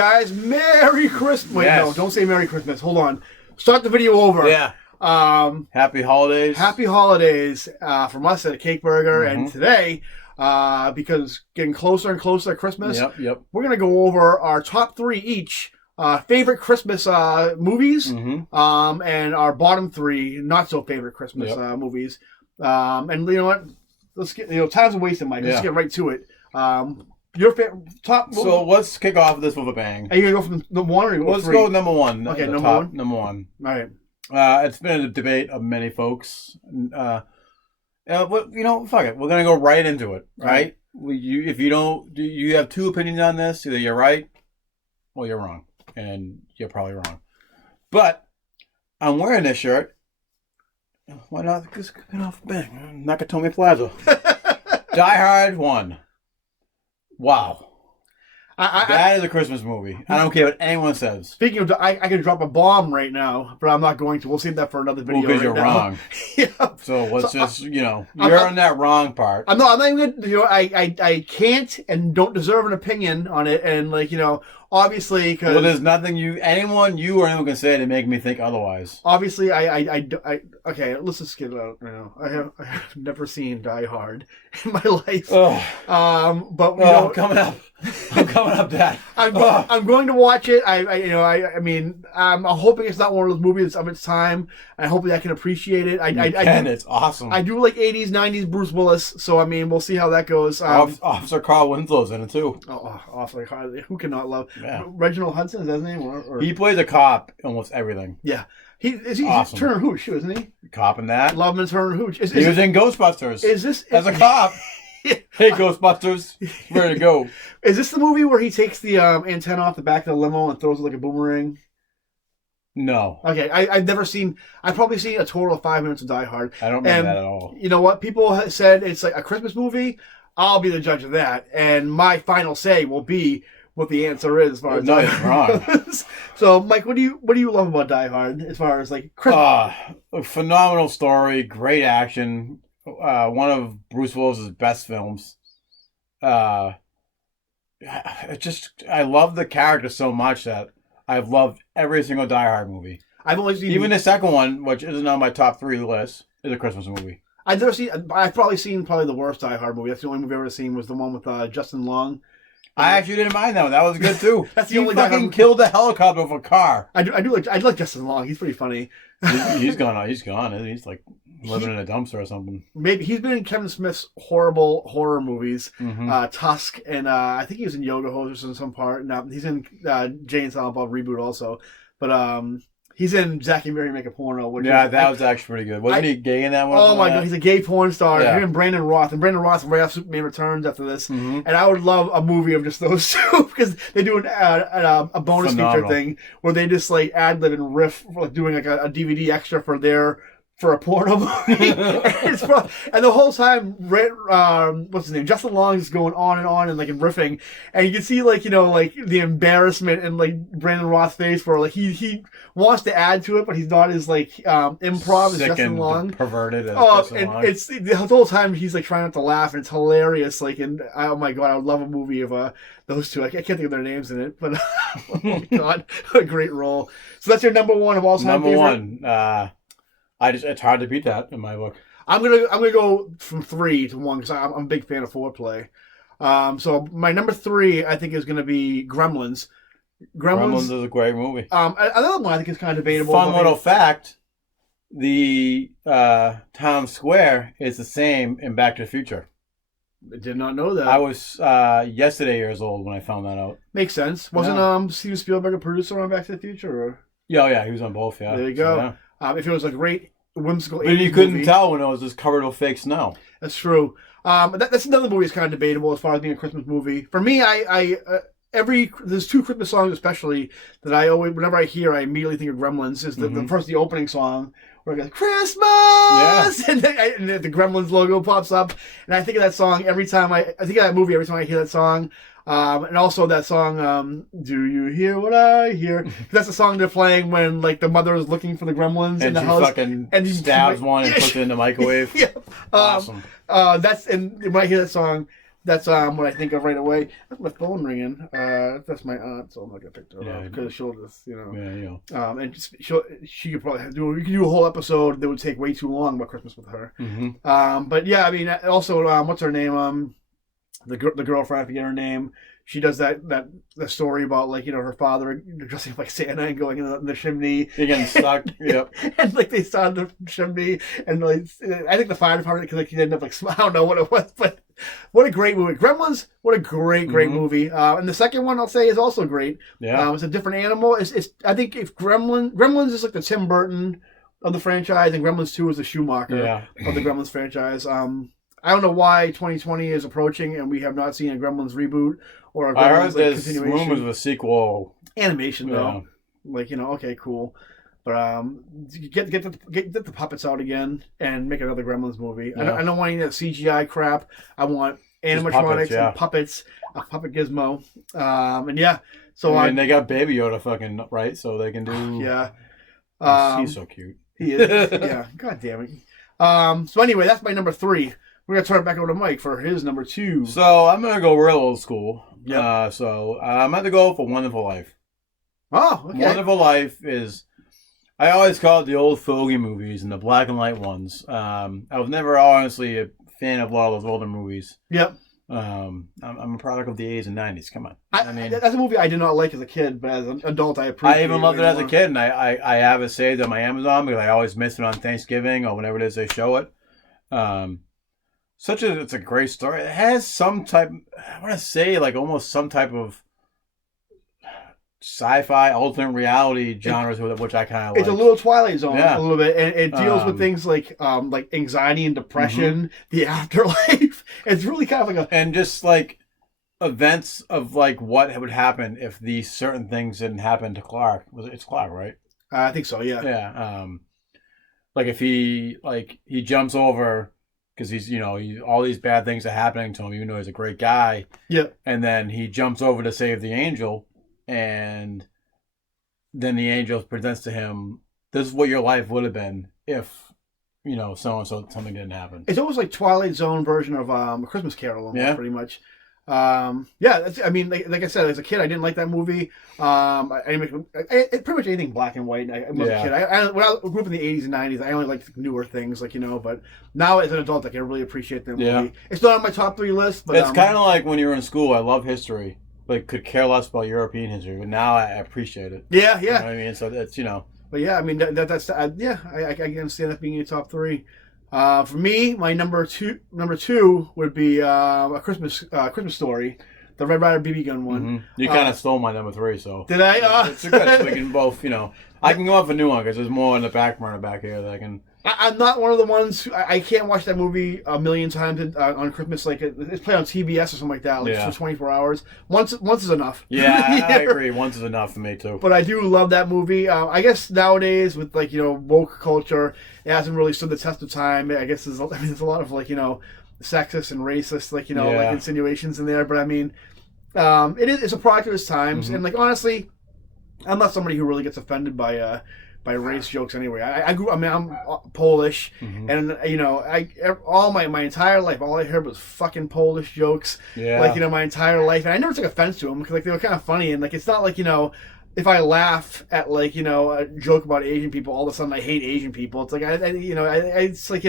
guys, Merry Christmas. Wait, Yes. no, don't say Merry Christmas. Hold on. Start the video over. Yeah. Happy holidays. Happy holidays from us at Cake Burger. And today, because it's getting closer and closer to Christmas, Yep. we're going to go over our top 3 each favorite Christmas movies and our bottom 3 not so favorite Christmas movies. And you know what? Let's get, time's wasting, Mike. Let's get right to it. Your favorite top. So let's kick off this with a bang. Are you gonna go from number 1 or you go Let's 3? go with number 1. Okay, the number top, 1. Number 1. All right. It's been a debate of many folks. Fuck it. We're gonna go right into it. Right? If you have 2 opinions on this. Either you're right, or you're wrong, and you're probably wrong. But I'm wearing this shirt. Why not? Just get off bang. Nakatomi Plaza. Die Hard 1. Wow. That is a Christmas movie. I don't care what anyone says. Speaking of, I could drop a bomb right now, but I'm not going to. We'll save that for another video. Because you're wrong. Yeah. So let's you're on that wrong part. I'm not even good. I can't and don't deserve an opinion on it. And obviously, because there's nothing you or anyone can say to make me think otherwise. Obviously, okay. Let's just get it out now. I have never seen Die Hard in my life. Oh. But coming up. I'm coming up, Dad. I'm going to watch it. I'm hoping it's not one of those movies of its time. I hope that I can appreciate it. It's awesome. I do like 80s, 90s Bruce Willis, so we'll see how that goes. Officer Carl Winslow's in it too. Officer Carl, who cannot love? Yeah. Reginald Hudson, is that his name? Or... He plays a cop in almost everything. Yeah. He's awesome. Turner Hooch, isn't he? Cop in that. Love him as Turner Hooch. He was in Ghostbusters. Is this as a cop? Hey, Ghostbusters, ready to go. Is this the movie where he takes the antenna off the back of the limo and throws it like a boomerang? No. Okay, I've probably seen a total of 5 minutes of Die Hard. I don't remember that at all. You know what? People have said it's like a Christmas movie. I'll be the judge of that. And my final say will be what the answer is as far as Die Hard. Wrong. So, Mike, what do you love about Die Hard as far as like Christmas? A phenomenal story, great action. One of Bruce Willis's best films. I love the character so much that I've loved every single Die Hard movie. I've only seen even the second one, which isn't on my top 3 list, is a Christmas movie. I've probably seen the worst Die Hard movie. That's the only movie I've ever seen was the one with Justin Long. I actually didn't mind that one. That was good too. That's the only Die fucking killed the helicopter with a car. I like Justin Long. He's pretty funny. He's gone. He's gone. He's like living in a dumpster or something. Maybe he's been in Kevin Smith's horrible horror movies, Tusk, and I think he was in Yoga Hosers in some part. Now he's in Jay and Silent Bob reboot also, but he's in Zack and Mary Make a Porno. That was actually pretty good. Wasn't he gay in that one? Oh my god, he's a gay porn star. Yeah. Him and Brandon Roth right after Superman Returns after this, and I would love a movie of just those two because they do a bonus feature thing where they just like ad lib and riff, like doing like a DVD extra for a porno movie. And the whole time, what's his name? Justin Long is going on and like and riffing, and you can see like the embarrassment in like Brandon Roth's face where like he wants to add to it, but he's not as like improv as Justin Long. Perverted. As Justin Long. It's the whole time he's like trying not to laugh, and it's hilarious. Like, and oh my god, I would love a movie of those two. I can't think of their names in it, but oh my god, a great role. So that's your number 1 of all time. Number 1. It's hard to beat that in my book. I'm gonna go from 3 to 1 because I'm a big fan of foreplay. So my number 3 I think is gonna be Gremlins. Gremlins is a great movie. Another one I think is kind of debatable. Fun little fact: the town square is the same in Back to the Future. I did not know that. I was yesterday years old when I found that out. Makes sense. Wasn't Steven Spielberg a producer on Back to the Future? Or? Yeah, he was on both. Yeah, there you go. So, yeah. If it was a great whimsical, but you couldn't tell when it was just covered with fake snow. That's true. That's another movie that's kind of debatable as far as being a Christmas movie. For me, there's 2 Christmas songs especially that I always, whenever I hear, I immediately think of Gremlins. Is the opening song where it goes Christmas, and then the Gremlins logo pops up, and I think of that song every time I think of that movie every time I hear that song. And also that song, Do You Hear What I Hear? That's the song they're playing when like the mother is looking for the gremlins in the house. And she stabs one and puts it in the microwave. Yeah. Awesome. And when I hear that song, That's what I think of right away. That's my phone ringing. That's my aunt, so I'm not gonna pick her up because she'll just, and just, she could probably you can do a whole episode that would take way too long about Christmas with her. But yeah, I mean, also, what's her name? The girlfriend, I forget her name. She does the story about her father dressing up like Santa and going in the chimney. They're getting stuck. Yep. And they started the chimney, and I think the fire department because he ended up I don't know what it was, but what a great movie. Gremlins, what a great movie. And the second one I'll say is also great. Yeah. It's a different animal. It's I think if Gremlins is like the Tim Burton of the franchise, and Gremlins 2 is the Schumacher of the Gremlins franchise. I don't know why 2020 is approaching and we have not seen a Gremlins reboot or a Gremlins I heard there's rumors of a sequel. Animation though, okay, cool, but get the puppets out again and make another Gremlins movie. Yeah. I don't want any of that CGI crap. I want animatronics and puppets, a puppet Gizmo, and So and they got Baby Yoda fucking right, so they can do. He's so cute. He is. Yeah. God damn it. So anyway, that's my number 3. We're going to turn it back over to Mike for his number 2. So I'm going to go real old school. Yeah. I'm going to go for Wonderful Life. Oh, okay. Wonderful Life is, I always call it the old fogey movies and the black and white ones. I was never honestly a fan of a lot of those older movies. Yep. I'm a product of the 80s and 90s. Come on. I mean, that's a movie I did not like as a kid, but as an adult, I appreciate it. I even loved it as a kid, and I have it saved on my Amazon because I always miss it on Thanksgiving or whenever it is they show it. It's a great story. It has some type, I want to say like almost some type of sci-fi alternate reality genres which I kind of like. It's a little Twilight Zone a little bit, and it deals with things like anxiety and depression, the afterlife. It's really kind of like and just like events of like what would happen if these certain things didn't happen to Clark. It's Clark, right? I think so. Yeah. Yeah. Like if he jumps over. Because he's all these bad things are happening to him, even though he's a great guy. Yeah. And then he jumps over to save the angel, and then the angel presents to him, "This is what your life would have been if, so and so something didn't happen." It's almost like Twilight Zone version of A Christmas Carol, pretty much. Like I said, as a kid, I didn't like that movie. I didn't make pretty much anything black and white. I was a kid. When I grew up in the 80s and 90s, I only liked newer things, but now as an adult, I can really appreciate that movie. Yeah. It's not on my top 3 list, but it's kind of like when you were in school. I love history, but could care less about European history. But now I appreciate it. Yeah. You know what I mean, so that's But yeah, I mean that's I can understand that being your top 3. For me, my number two would be a Christmas Story, the Red Ryder BB gun one. You kind of stole my number 3, so did I? It's a good. So we can both, I can go off a new one because there's more in the back burner back here that I can. I'm not one of the ones. I can't watch that movie a million times on Christmas. Like it's played on TBS or something like that, for 24 hours. Once is enough. Yeah, I agree. Once is enough for me too. But I do love that movie. I guess nowadays with woke culture, it hasn't really stood the test of time. I guess there's a lot of sexist and racist insinuations in there. But I mean, it's a product of its times, and honestly, I'm not somebody who really gets offended by race jokes anyway. I'm Polish, and all my entire life, all I heard was fucking Polish jokes. Yeah. My entire life, and I never took offense to them because they were kind of funny, and it's not like if I laugh at a joke about Asian people, all of a sudden I hate Asian people. It's like it's like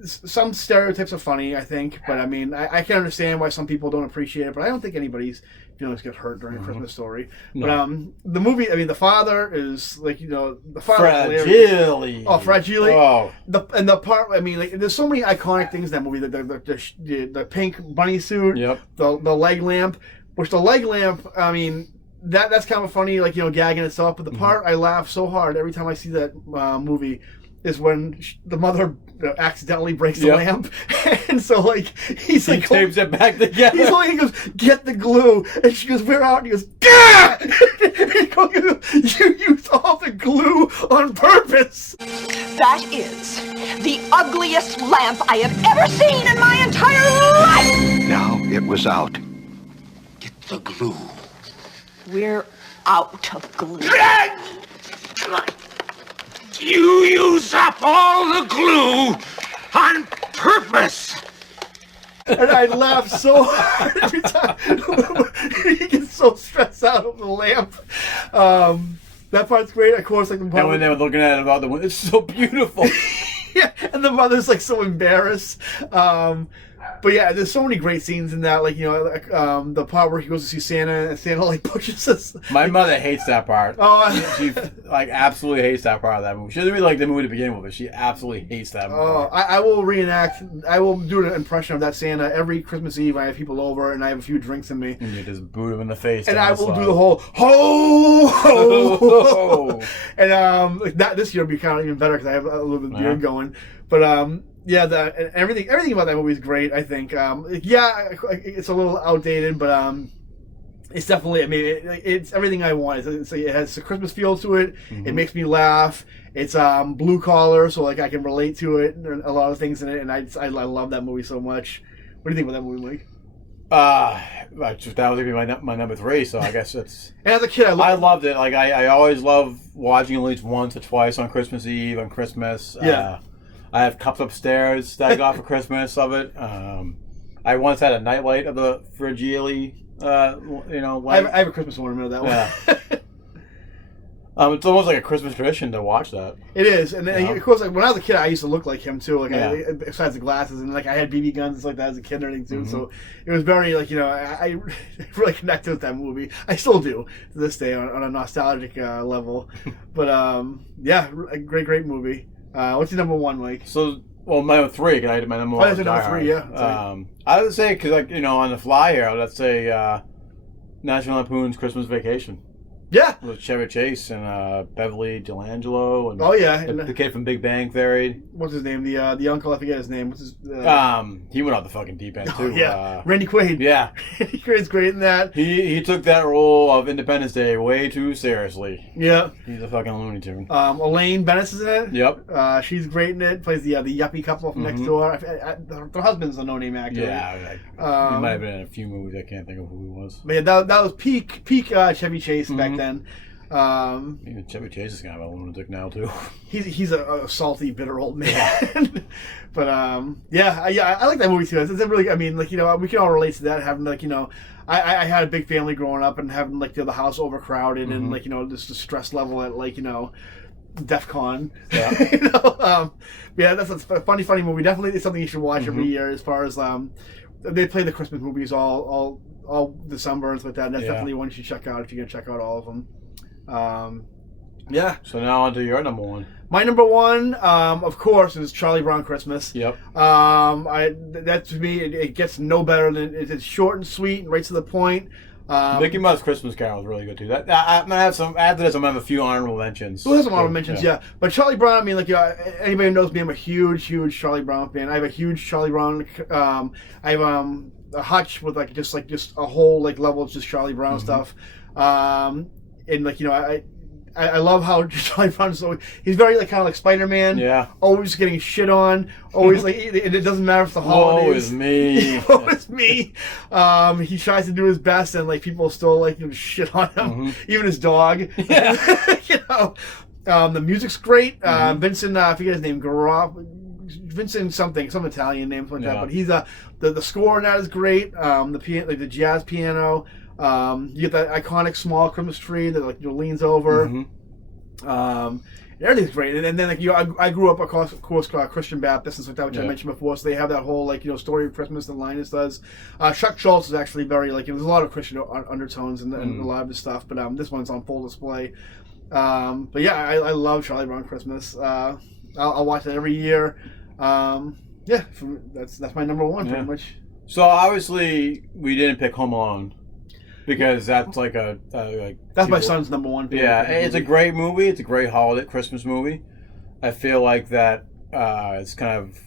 some stereotypes are funny, I think, but I mean I can understand why some people don't appreciate it, but I don't think anybody's feelings get hurt during a Christmas Story. No. But the movie, the father is the father Fragile. Oh, Fragile. Oh. The part, there's so many iconic things in that movie. The pink bunny suit. Yep. The leg lamp, which the leg lamp, that's kind of funny, gagging itself. But the part I laugh so hard every time I see that movie is when the mother accidentally breaks the lamp, and so he tapes it back together. He goes, "Get the glue," and she goes, "Where out?" And he goes, "Gah!" You used all the glue on purpose. That is the ugliest lamp I have ever seen in my entire life. Now it was out. Get the glue. We're out of glue. You use up all the glue on purpose. And I laugh so hard every time. He gets so stressed out over the lamp. That part's great. Of course, like the part And when they were looking at it about the window, it's so beautiful. yeah, and the mother's like so embarrassed. But yeah, there's so many great scenes in that. Like, you know, the part where he goes to see Santa and Santa like pushes us. My mother hates that part. Oh, She like absolutely hates that part of that movie. She doesn't really like the movie to begin with, but she absolutely hates that movie. I will reenact. I will do an impression of that Santa every Christmas Eve. I have people over and I have a few drinks in me. And you just boot him in the face. And I will do the whole ho ho ho. And that this year will be kind of even better because I have a little bit of beard going. But yeah, everything about that movie is great. I think. Yeah, it's a little outdated, but it's definitely. I mean, it's everything I want. It has a Christmas feel to it. Mm-hmm. It makes me laugh. It's blue collar, so like I can relate to it. There are a lot of things in it, and I love that movie so much. What do you think about that movie, Mike? That was gonna be my number 3. So I guess it's. And as a kid, I loved it. Like I always love watching at least once or twice on Christmas Eve, on Christmas. Yeah. I have cups upstairs that I got for Christmas of it. I once had a nightlight of the Fragile, light. I have a Christmas ornament of that one. Yeah. It's almost like a Christmas tradition to watch that. It is, and of course, like when I was a kid, I used to look like him too. Like besides the glasses, and like I had BB guns and stuff like that as a kid and everything too. Mm-hmm. So it was very like I really connected with that movie. I still do to this day on a nostalgic level. But yeah, a great movie. What's your number 1, Mike? So, well, my number 3. Can I my number 1? Number 3, yeah. I would say because on the fly here, let's say National Lampoon's Christmas Vacation. Yeah. With Chevy Chase and Beverly D'Angelo and the kid from Big Bang Theory. What's his name? The uncle, I forget his name. What's his? He went off the fucking deep end too. Yeah. Randy Quaid. Yeah. Randy Quaid's great in that. He took that role of Independence Day way too seriously. Yeah. He's a fucking Looney Tune. Elaine Bennis is in it. Yep. She's great in it. Plays the yuppie couple from next door. Their husband's a no-name actor. Yeah. He might have been in a few movies. I can't think of who he was. But yeah, that was peak Chevy Chase back then. Even Chevy Chase is kind of a lunatic now too. He's a salty, bitter old man. But I like that movie too. It's really, I mean, like we can all relate to that. Having like I had a big family growing up and having like the house overcrowded and like just the stress level at like DEF CON. Yeah. Yeah, that's a funny movie. Definitely, it's something you should watch every year. As far as they play the Christmas movies all December and stuff like that. And that's definitely one you should check out if you're gonna check out all of them. Yeah. So now on to your number 1. My number 1, of course, is Charlie Brown Christmas. Yep. That to me, it gets no better than it's short and sweet and right to the point. Mickey Mouse Christmas Carol is really good too. I'm gonna have some. After this, I'm gonna have a few honorable mentions. Well, there's some honorable mentions, yeah. But Charlie Brown, I mean, like anybody who knows me, I'm a huge Charlie Brown fan. I have a huge Charlie Brown. I have a hutch with just a whole level of just Charlie Brown stuff. And I love how Charlie Brown is he's very kind of like Spider-Man. Yeah. Always getting shit on. Always and it doesn't matter if the holidays. Woe is me. Woe is me. He tries to do his best and people still shit on him. Even his dog. Yeah. The music's great. Vincent, I forget his name, Vincent something, some Italian name like that. But he's the score in that is great. The jazz piano. You get that iconic small Christmas tree that leans over. Everything's great, and then I grew up of course Christian Baptist and stuff like that, which I mentioned before. So they have that whole story of Christmas that Linus does. Chuck Schultz is actually very there's a lot of Christian undertones in a lot of his stuff, but this one's on full display. But yeah, I love Charlie Brown Christmas. I'll watch it every year. That's my number 1 pretty much. So obviously we didn't pick Home Alone. Because that's that's my son's number 1. Yeah, it's a great movie. It's a great holiday Christmas movie. I feel like that it's kind of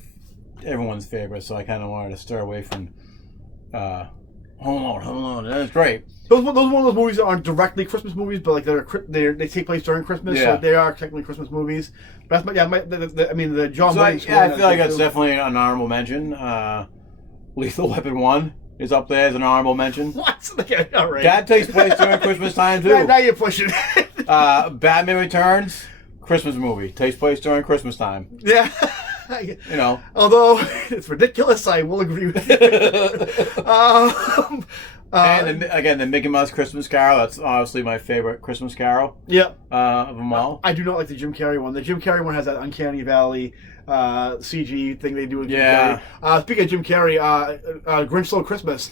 everyone's favorite, so I kind of wanted to steer away from Home Alone. And it's great. Those one of those movies that aren't directly Christmas movies, but they take place during Christmas, so they are technically Christmas movies. But that's the John Wayne. I feel like that's definitely an honorable mention. Lethal Weapon 1. Is up there as an honorable mention. What? Okay, all right. That takes place during Christmas time too. Now you're pushing. Batman Returns, Christmas movie, takes place during Christmas time. Yeah. You know. Although it's ridiculous, I will agree with you. And again, the Mickey Mouse Christmas Carol. That's obviously my favorite Christmas Carol. Yep. Of them all. I do not like the Jim Carrey one. The Jim Carrey one has that Uncanny Valley CG thing they do with Jim Carrey. Speaking of Jim Carrey, Grinch Stole Christmas.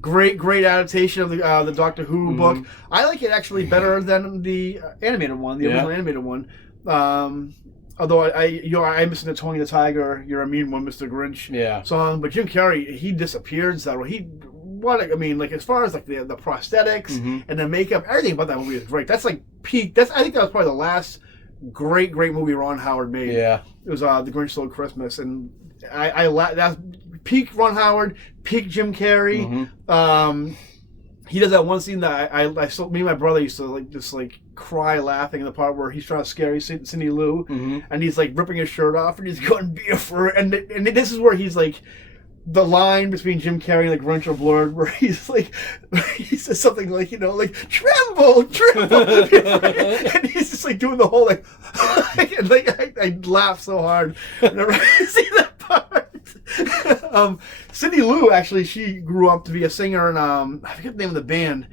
Great adaptation of the Doctor Who book. I like it actually better than the animated one, the original animated one. Although I missed the Tony the Tiger, You're a Mean One, Mr. Grinch song, but Jim Carrey, he disappeared. So as far as like the prosthetics and the makeup, everything about that movie is great. That's like peak. I think that was probably the last great movie Ron Howard made. Yeah, it was The Grinch Stole Christmas, and that's peak Ron Howard, peak Jim Carrey. He does that one scene that me and my brother used to just cry laughing in the part where he's trying to scare Cindy Lou, and he's like ripping his shirt off and he's going beer for it, and this is where he's like. The line between Jim Carrey and like Grinch are blurred, where he's like, he says something like, tremble, and he's just like doing the whole and I laugh so hard whenever I see that part. Cindy Lou actually, she grew up to be a singer, and I forget the name of the band.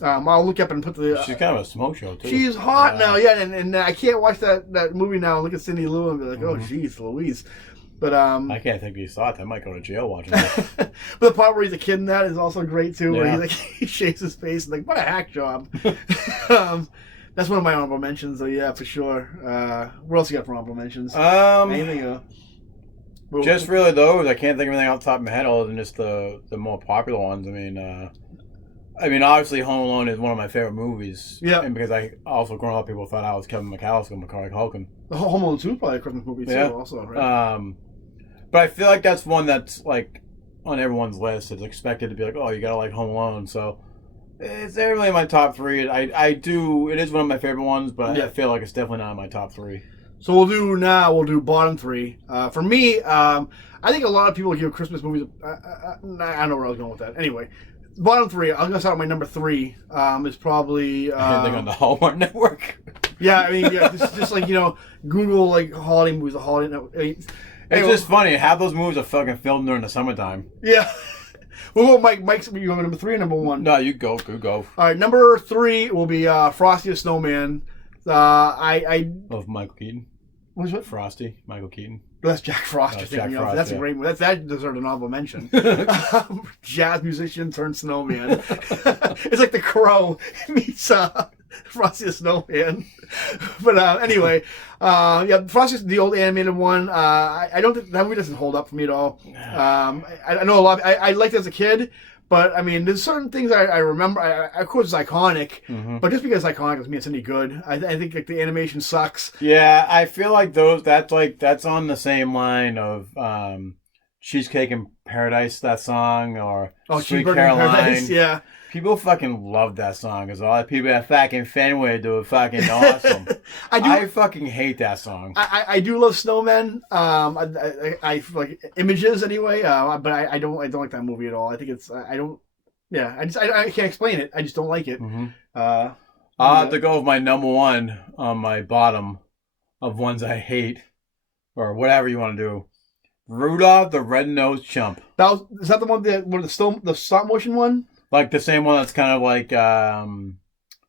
I'll look up and put the. She's kind of a smoke show too. She's hot now, and I can't watch that movie now and look at Cindy Lou and be like, oh, jeez, Louise. But I can't think he saw it. I might go to jail watching that. But the part where he's a kid in that is also great too. Where he shakes his face and what a hack job. That's one of my honorable mentions. So yeah, for sure. What else you got for honorable mentions? Anything? Just really those. I can't think of anything off the top of my head other than just the more popular ones. I mean, obviously, Home Alone is one of my favorite movies. Yeah. And because I also, growing up, people thought I was Kevin McAllister and Macaulay Culkin. Home Alone 2 is probably a Christmas movie, too, also, right? But I feel like that's one that's, on everyone's list. It's expected to be like, oh, you gotta like Home Alone. So, it's definitely in my top three. It is one of my favorite ones, but I feel like it's definitely not in my top three. So we'll do bottom three. For me, I think a lot of people give Christmas movies, I don't know where I was going with that. Anyway. Bottom three. I'm gonna start with my number three. Is probably anything on the Hallmark Network. Yeah, just Google holiday movies. It's just funny. Half those movies are fucking filmed during the summertime. Yeah. Well, Mike's you going number three or number one? No, you go. All right, number three will be Frosty of Snowman. I love Michael Keaton. What's what? Frosty, Michael Keaton. That's Jack Frost. That's a great movie. That deserved an honorable mention. Jazz musician turned snowman. It's like The Crow meets Frosty the Snowman. But anyway, Frosty's the old animated one. I don't think that movie doesn't hold up for me at all. I know a lot. I liked it as a kid. But, there's certain things I remember. Of course, it's iconic. But just because it's iconic doesn't mean it's any good. I think the animation sucks. Yeah, I feel like that's on the same line of Cheesecake in Paradise, that song, or Sweet Caroline. Paradise, yeah. People fucking love that song. Because all the people at fucking Fenway do it fucking awesome. I fucking hate that song. I do love snowmen. I like images anyway. But I don't like that movie at all. I think it's I can't explain it. I just don't like it. I'll have to go with my number one on my bottom of ones I hate, or whatever you want to do. Rudolph the Red-Nosed Chump. Is that the one the stop motion one? Like the same one that's kind of like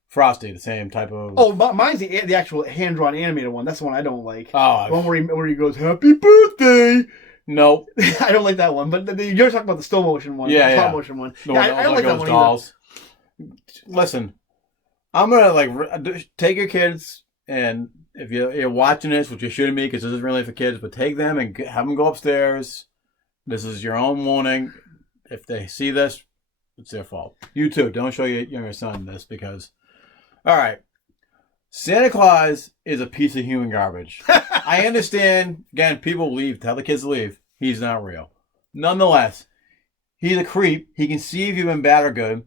Frosty, the same type of... Oh, mine's the actual hand-drawn animated one. That's the one I don't like. Oh. The one where he goes, Happy Birthday! Nope. I don't like that one. But you're talking about the stop motion one. Yeah, the stop motion one. I don't like that one dolls. Either. Listen, I'm going to take your kids, and if you're watching this, which you shouldn't be because this isn't really for kids, but take them and have them go upstairs. This is your own warning. If they see this, it's their fault. You too. Don't show your younger son this because... All right. Santa Claus is a piece of human garbage. I understand. Again, people leave. Tell the kids to leave. He's not real. Nonetheless, he's a creep. He can see if you've been bad or good,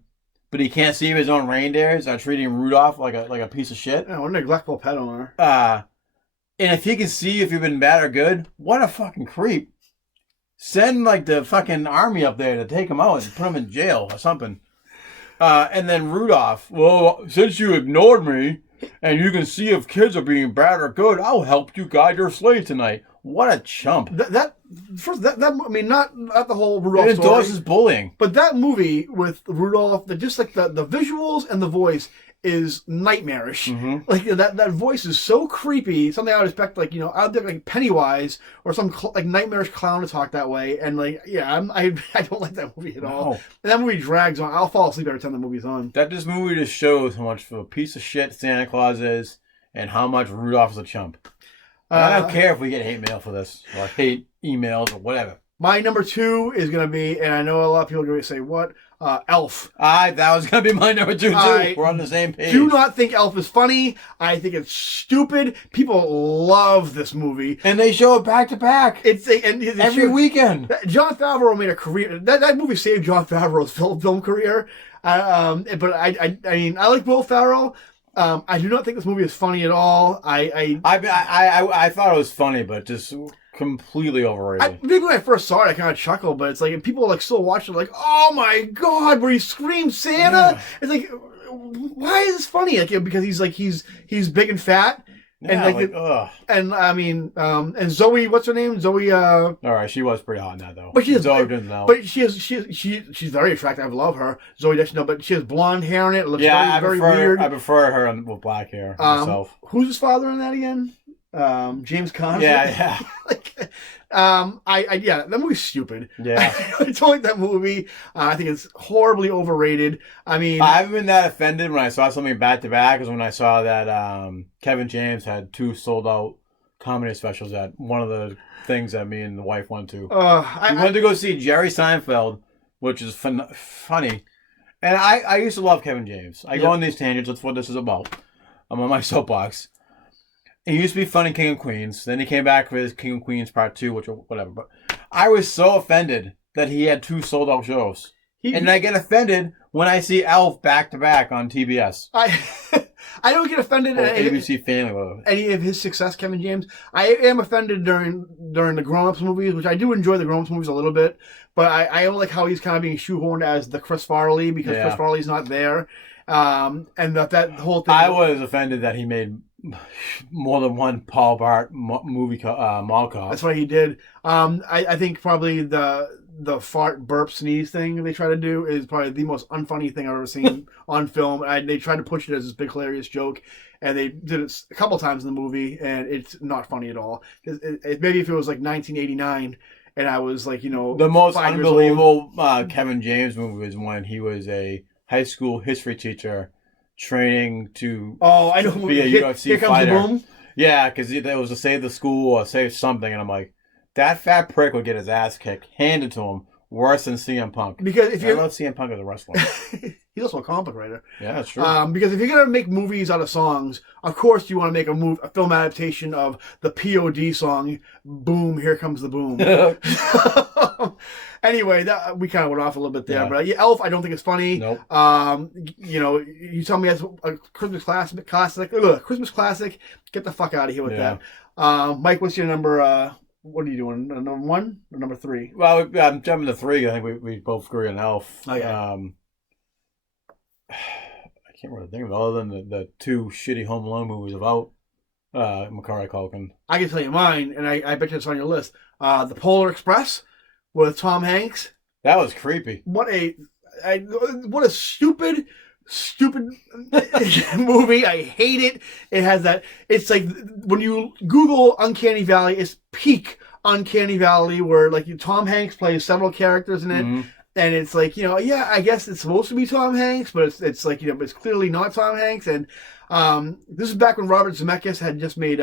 but he can't see if his own reindeers are treating Rudolph like a piece of shit. Yeah, what a neglectful pet owner. And if he can see if you've been bad or good, what a fucking creep. Send the fucking army up there to take him out and put him in jail or something. And then Rudolph, well, since you ignored me, And you can see if kids are being bad or good. I'll help you guide your sleigh tonight. What a chump. I mean, not the whole Rudolph It story. endorses bullying. But that movie with Rudolph, just like the visuals and the voice is nightmarish. Mm-hmm. Like that voice is so creepy. Something I would expect, like out there, like Pennywise or some like nightmarish clown to talk that way. And like, yeah, I don't like that movie at all. And that movie drags on. I'll fall asleep every time the movie's on. This movie just shows how much of a piece of shit Santa Claus is, and how much Rudolph's a chump. I don't care if we get hate mail for this, or hate emails, or whatever. My number 2 is going to be, and I know a lot of people are going to say, what? Elf. That was going to be my number 2, too. We're on the same page. Do not think Elf is funny. I think it's stupid. People love this movie. And they show it back to back. Every weekend. Jon Favreau made a career. That movie saved Jon Favreau's film career. But I mean, I like Will Ferrell. I do not think this movie is funny at all. I thought it was funny, but just completely overrated. Maybe when I first saw it, I kind of chuckled, but it's like, and people like still watch it, like, oh my god, where he screams Santa. Yeah. It's like, why is this funny? Like, because he's big and fat. Yeah, and and I mean, and Zoe, what's her name? Zoe. All right, she was pretty hot in that though. But she's she's very attractive. I love her, Zoe Deschanel. But she has blonde hair in it. It looks very weird. I prefer her with black hair myself. Who's his father in that again? James Conner. Yeah. That movie's stupid. Yeah. I don't like that movie. I think it's horribly overrated. I mean, I haven't been that offended when I saw something back to back as when I saw that Kevin James had 2 sold out comedy specials at one of the things that me and the wife went to. We went to go see Jerry Seinfeld, which is funny. And I used to love Kevin James. I go on these tangents. That's what this is about. I'm on my soapbox. He used to be fun in King of Queens. Then he came back for his King of Queens Part 2, which whatever. But I was so offended that he had 2 sold out shows. And I get offended when I see Elf back to back on TBS. I don't get offended at ABC Family. Any of his success, Kevin James. I am offended during the Grown Ups movies, which I do enjoy the Grown Ups movies a little bit. But I don't like how he's kind of being shoehorned as the Chris Farley because Chris Farley's not there. And that whole thing. I was offended that he made more than one Paul Bart movie mall cop. That's what he did. I think probably the fart burp sneeze thing they try to do is probably the most unfunny thing I've ever seen on film. They tried to push it as this big hilarious joke, and they did it a couple times in the movie, and it's not funny at all. Maybe if it was like 1989 and I was like, the most unbelievable Kevin James movie was when he was a high school history teacher training to I know be a UFC Here Comes fighter. the Boom. Yeah, because it was to save the school or save something, and I'm like, that fat prick would get his ass kicked handed to him worse than CM Punk. Because if I love CM Punk as a wrestler. He's also a comic book writer. Yeah, that's true. Because if you're gonna make movies out of songs, of course you want to make a film adaptation of the POD song "Boom, Here Comes the Boom." Anyway, that we kind of went off a little bit there, but Elf, I don't think it's funny. Nope. You tell me it's a Christmas classic. Get the fuck out of here with that. Mike, what's your number? What are you doing? Number 1 or number 3? Well, I'm jumping to 3. I think we both agree on Elf. Okay. I can't really think of it other than the 2 shitty Home Alone movies about Macaulay Culkin. I can tell you mine, and I bet you it's on your list. The Polar Express with Tom Hanks. That was creepy. What a stupid movie. I hate it. It has that. It's like when you Google Uncanny Valley, it's peak Uncanny Valley, where like Tom Hanks plays several characters in it, and it's like I guess it's supposed to be Tom Hanks, but it's like it's clearly not Tom Hanks. And this is back when Robert Zemeckis had just made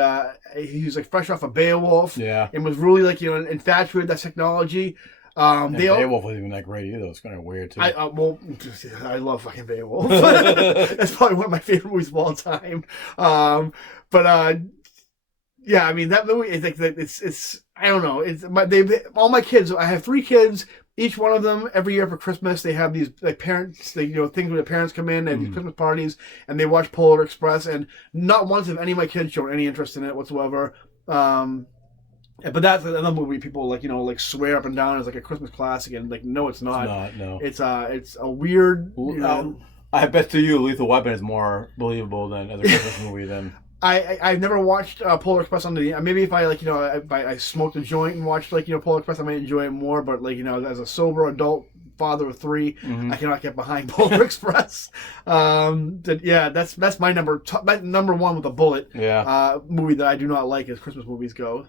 he was like fresh off of Beowulf, and was really like infatuated with that technology. Beowulf wasn't even that great either. It's kind of weird too. I love fucking Beowulf. That's probably one of my favorite movies of all time. I mean that movie is like it's I don't know. All my kids. I have 3 kids. Each one of them every year for Christmas they have these like parents. Things where the parents come in and these Christmas parties and they watch Polar Express, and not once have any of my kids shown any interest in it whatsoever. But that's another movie people like swear up and down as like a Christmas classic, and like no, it's not. It's not. No. It's a weird. I bet to you, Lethal Weapon is more believable than as a Christmas movie than. I've never watched Polar Express on the maybe if I if I smoked a joint and watched Polar Express, I might enjoy it more. But as a sober adult father of 3, I cannot get behind Polar Express. That's my number one with a bullet. Yeah. Movie that I do not like as Christmas movies go.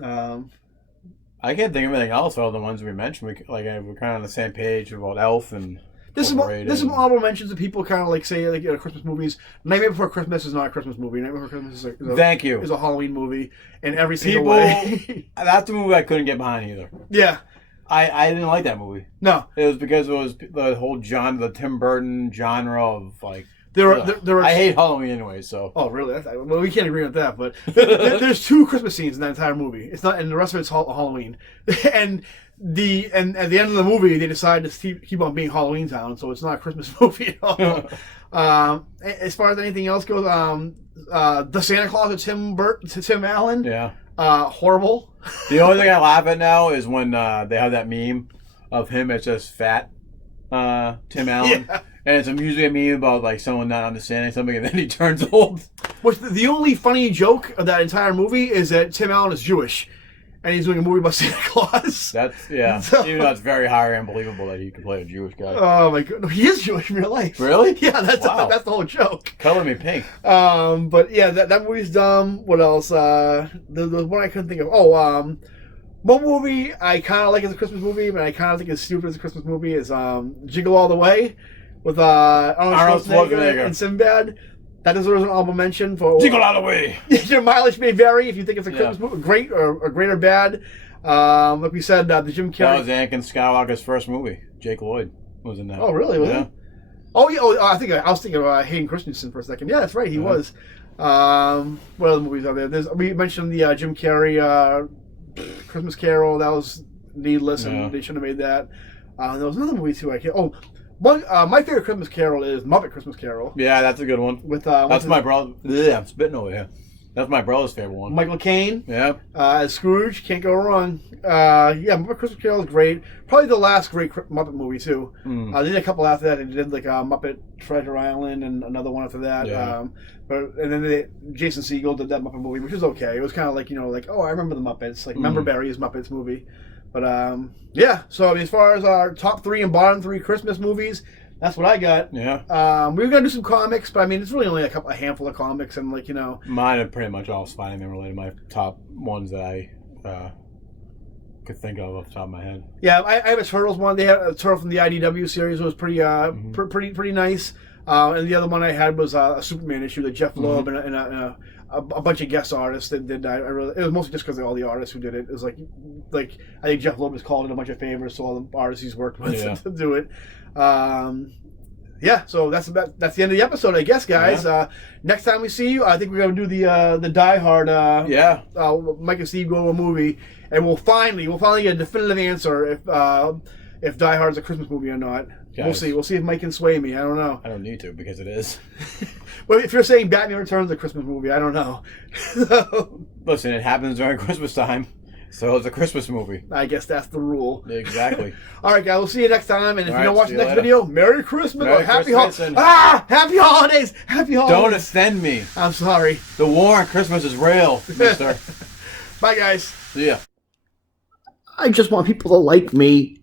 I can't think of anything else other than the ones we mentioned. We're kind of on the same page about Elf and. There's some honorable mentions of people kind of say Christmas movies. Nightmare Before Christmas is not a Christmas movie. Nightmare Before Christmas is a Halloween movie in every single way. That's the movie I couldn't get behind either. Yeah. I didn't like that movie. No. It was because it was the whole genre, the Tim Burton genre of I hate Halloween anyway, so. Oh, really? Well, we can't agree on that, but there's 2 Christmas scenes in that entire movie. It's not, and the rest of it's Halloween. and at the end of the movie, they decide to keep on being Halloween Town, so it's not a Christmas movie at all. As far as anything else goes, the Santa Claus of Tim Allen. Yeah. Horrible. The only thing I laugh at now is when they have that meme of him as just fat Tim Allen. Yeah. And it's usually a meme about someone not understanding something, and then he turns old. Which the only funny joke of that entire movie is that Tim Allen is Jewish, and he's doing a movie about Santa Claus. Even though it's very highly unbelievable that he could play a Jewish guy. Oh my god, he is Jewish in real life. Really? Yeah, that's the whole joke. Color me pink. But yeah, that movie's dumb. What else? The one I couldn't think of. One movie I kind of like as a Christmas movie, but I kind of think it's stupid as a Christmas movie is Jingle All the Way. With Arnold Schwarzenegger and Sinbad. That deserves an honorable mention for Jingle All the Way. Your mileage may vary if you think it's a Christmas movie, great or bad. Like we said, the Jim Carrey. That was Anakin Skywalker's first movie. Jake Lloyd was in that. Oh, really? Was he? Oh, yeah. I was thinking of Hayden Christensen for a second. Yeah, that's right. He was. What other movies are there? We mentioned the Jim Carrey Christmas Carol. That was needless, and they shouldn't have made that. There was another movie too. My favorite Christmas Carol is Muppet Christmas Carol. Yeah, that's a good one. That's my brother. Yeah, I'm spitting over here. That's my brother's favorite one. Michael Caine. Yeah. As Scrooge, can't go wrong. Muppet Christmas Carol is great. Probably the last great Muppet movie too. They did a couple after that. They did Muppet Treasure Island and another one after that. Yeah. And then Jason Segel did that Muppet movie, which was okay. It was kind of I remember the Muppets, remember Barry's Muppets movie. But so as far as our top 3 and bottom 3 Christmas movies, that's what I got. Yeah. We were gonna do some comics, but it's really only a handful of comics, and mine are pretty much all Spider-Man related. My top ones that I could think of off the top of my head. Yeah, I have a Turtles one. They had a turtle from the IDW series. It was pretty pretty nice. And the other one I had was a Superman issue that Jeff Loeb and a bunch of guest artists that did that. It was mostly just because of all the artists who did it. It was like I think Jeff Loeb has called in a bunch of favors to all the artists he's worked with to do it. So that's the end of the episode, I guess, guys. Yeah. Next time we see you, I think we're gonna do the Die Hard. Mike and Steve go to a movie, and we'll finally get a definitive answer if Die Hard is a Christmas movie or not. Guys, we'll see if Mike can sway me. I don't know. I don't need to because it is. Well, if you're saying Batman Returns is a Christmas movie, I don't know. Listen, it happens during Christmas time, so it's a Christmas movie. I guess that's the rule. Exactly. All right, guys. We'll see you next time. And if you don't watch the next video, Merry Christmas or Happy Holidays. Happy Holidays. Happy Holidays. Don't offend me. I'm sorry. The war on Christmas is real, mister. Bye, guys. See ya. I just want people to like me.